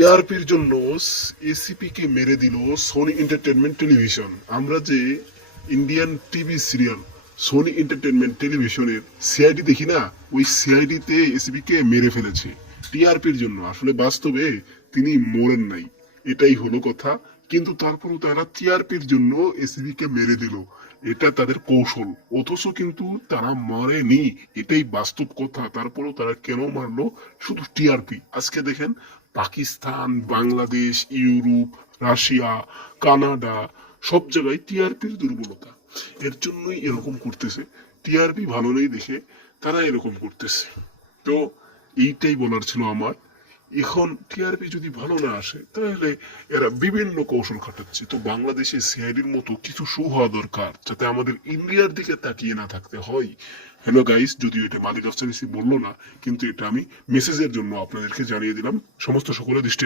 টিআরপির জন্য এসিপি কে মেরে দিল সোনি এন্টারটেনমেন্ট টেলিভিশন আমরা যে Indian TV serial Sony entertainment টেলিভিশনের সিআইডি দেখি না, ওই সিআইডিতে এসিপি কে মেরে ফেলেছে টিআরপির জন্য। আসলে বাস্তবে তিনি মরেন নাই, এটাই হলো কথা। কিন্তু তারপরও তারা টিআরপির জন্য এসিবি কে মেরে দিল। এটা তাদের কৌশল। অথচ কিন্তু তারা মারেনি। এটাই বাস্তব কথা। তারপরেও তারা কেন মারলো? শুধু টিআরপি আজকে দেখেন Pakistan, Bangladesh, Europe, Russia, Canada, সব জায়গায় টিআরপির দুর্বলতা। এর জন্যই এরকম করতেছে। টিআরপি ভালো নেই দেখে তারা এরকম করতেছে। তো এইটাই বলার ছিল আমার। এখন টিআরপি যদি ভালো না আসে, তাহলে এরা বিভিন্ন কৌশল খাটাচ্ছে। তো বাংলাদেশে সিআইডির মতো কিছু শো হওয়া দরকার, যাতে আমাদের ইন্ডিয়ার দিকে তাকিয়ে না থাকতে হয়। হ্যালো গাইস যদিও এটা মালিক আফসানিসি বলল না, কিন্তু এটা আমি মেসেজের জন্য আপনাদেরকে জানিয়ে দিলাম। সমস্ত সকলের দৃষ্টি